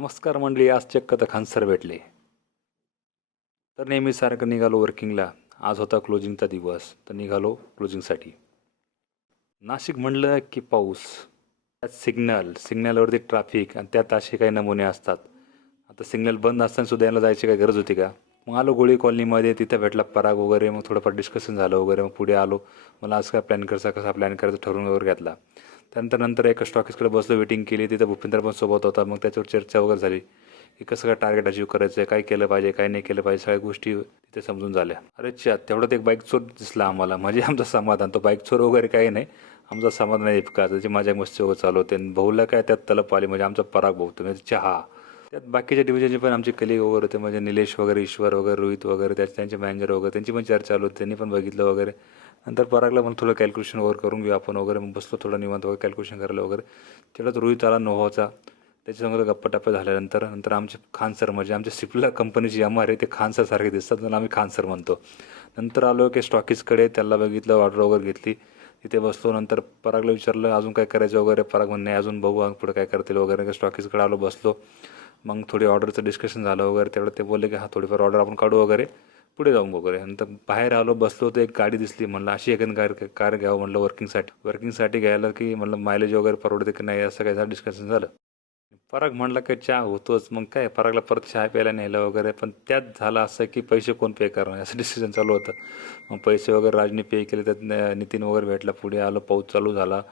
नमस्कार मंडळी. आज चक्क तर खानसर भेटले. तर नेहमीसारखं निघालो वर्किंगला. आज होता क्लोजिंगचा दिवस, तर निघालो क्लोजिंगसाठी. नाशिक म्हणलं की पाऊस, त्यात सिग्नलवरती ट्रॅफिक आणि त्यात असे काही नमुने असतात. आता सिग्नल बंद असताना सुद्धा याला जायची काही गरज होती का? मग आलो गोळी कॉलनीमध्ये, तिथं भेटला पराग वगैरे. मग थोडंफार डिस्कशन झालं वगैरे. मग पुढे आलो. मला आज काय प्लॅन करायचा, कसा प्लॅन करायचा ठरवून वगैरे घेतला. त्यानंतर एका स्टॉकिस्टकडे बसलो, वेटिंग केली. तिथं भूपेंद्र पण सोबत होता. मग त्याच्यावर चर्चा वगैरे झाली की कसं काय टार्गेट अचीव करायचं आहे, काय केलं पाहिजे, काय नाही केलं पाहिजे, सगळ्या गोष्टी तिथे समजून झाल्या. अरे च्या तेवढ्यात एक बाईक चोर दिसला आम्हाला. म्हणजे आमचं समाधान. तो बाईक चोर वगैरे काही नाही, आमचा समाधान आहे इतका. त्याची माझ्या मस्ती वगैरे चालू होते. भाऊला काय त्यात तलप आली, म्हणजे आमचा पराग भाऊ म्हणजे चहा. त्यात बाकीच्या डिव्हिजनचे पण आमचे कलिग वगैरे होते, म्हणजे निलेश वगैरे, ईश्वर वगैरे, रोहित वगैरे, त्यांचे मॅनेजर वगैरे, त्यांची पण चर्चा चालू होती. त्यांनी पण बघितलं वगैरे. नंतर परागला पण थोडं कॅल्क्युलेशन वगैरे करून घेऊ आपण वगैरे. मग बसलो थोडं निवांत वगैरे कॅल्क्युलेशन करायला वगैरे. तेवढ्यात रोहित आला नोव्हाचा. त्याच्यासंग गप्पा झाल्यानंतर आमचे खान सर, म्हणजे आमच्या सिप्ला कंपनीची एम आर आहे, ते खान सर सारखे दिसतात, म्हणून आम्ही खान सर म्हणतो. नंतर आलो की स्टॉकीजकडे, त्याला बघितलं, ऑर्डर वगैरे घेतली, तिथे बसलो. नंतर परागला विचारलं अजून काय करायचं वगैरे. पराग म्हणणे अजून बघू पुढे काय करतील वगैरे. स्टॉकीजकडे आलो, बसलो. मग थोडी ऑर्डरचं डिस्कशन झालं वगैरे. तेवढं ते बोलले की हां थोडीफार ऑर्डर आपण काढू वगैरे, पुढे जाऊन वगैरे. नंतर बाहेर आलो, बसलो, तर एक गाडी दिसली. म्हणलं अशी एक कार घ्यावं म्हणलं वर्किंगसाठी घ्यायला, की म्हणलं मायलेज वगैरे परवडते की नाही, असं काय डिस्कशन झालं. पराग म्हणला काय चहा होतोच. मग काय परागला परत चहा प्यायला नेलं वगैरे. पण त्यात झालं असं की पैसे कोण पे करणार, असं डिसिजन चालू होतं. मग पैसे वगैरे राजने पे केले. त्यात नितीन वगैरे भेटला. पुढे आलो, पाऊस चालू झाला.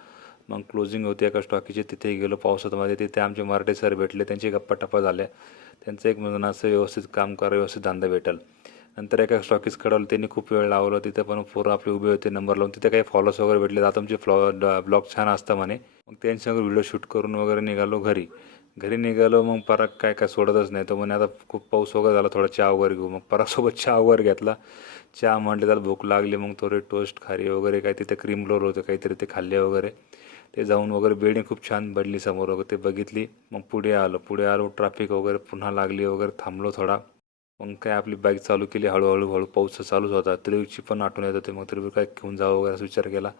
मग क्लोजिंग होती एका स्टॉकीची, तिथे गेलो पावसामध्ये. तिथे आमचे मराठे सर भेटले, त्यांची गप्पा झाल्या. त्यांचं एक म्हणून असं व्यवस्थित काम करा, व्यवस्थित धंदा भेटेल. नंतर एका स्टॉकीज कळवलं, त्यांनी खूप वेळ लावलं. तिथे पण पोरं आपले उभे होते नंबर लावून. तिथे काही फॉलोअर्स वगैरे भेटले. आता तुमचे ब्लॉग छान असतं म्हणे. मग त्यांच्यासंग व्हिडिओ शूट करून वगैरे निघालो घरी निघालो. मग पराग काय सोडतच नाही. तो म्हणे आता खूप पाऊस वगैरे झाला, थोडा चहा वगैरे घेऊ. मग परागसोबत चहा वगैरे घेतला. चहा म्हणले, त्याला भूक लागली. मग थोडे टोस्ट खारी वगैरे काय तिथे क्रीम रोल होते काहीतरी, ते खाल्ले वगैरे. ते जाऊन वगैरे बिल्डिंग खूप छान बनली समोर वगैरे, ते बघितली. मग पुढे आलो. ट्रॅफिक वगैरे पुन्हा लागली वगैरे. थांबलो थोडा. मग काय आपली बाईक चालू केली हळूहळू. पाऊस चालूच होता. त्रिवेची पण आठवण येत होते. मग त्रिवेळ काय घेऊन जावं वगैरे असा विचार केला.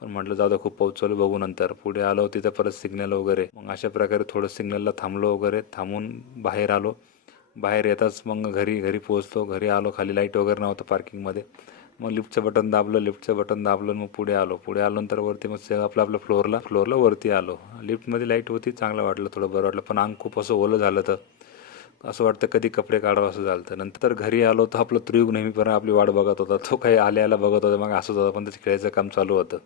पण म्हटलं जाऊ द्या, खूप पाऊस चालू, बघू नंतर. पुढे आलो, तिथं परत सिग्नल वगैरे. मग अशा प्रकारे थोडं सिग्नलला थांबलो वगैरे. थांबून बाहेर आलो. बाहेर येताच मग घरी पोहोचलो. घरी आलो, खाली लाईट वगैरे नव्हतं पार्किंगमध्ये. मग लिफ्टचं बटन दाबलं. मग पुढे आलो नंतर वरती. मग आपल्या फ्लोअरला वरती आलो. लिफ्टमध्ये लाईट होती, चांगलं वाटलं, थोडं बरं वाटलं. पण अंग खूप असं ओलं झालं, तर असं वाटतं कधी कपडे काढावं असं झालं. तर नंतर घरी आलो, तर आपलं त्रियुग नेहमीप्रमाणे आपली वाट बघत होता. तो काही आल्याला बघत होता, मग असंच होतं, पण त्याचं खेळायचं काम चालू होतं.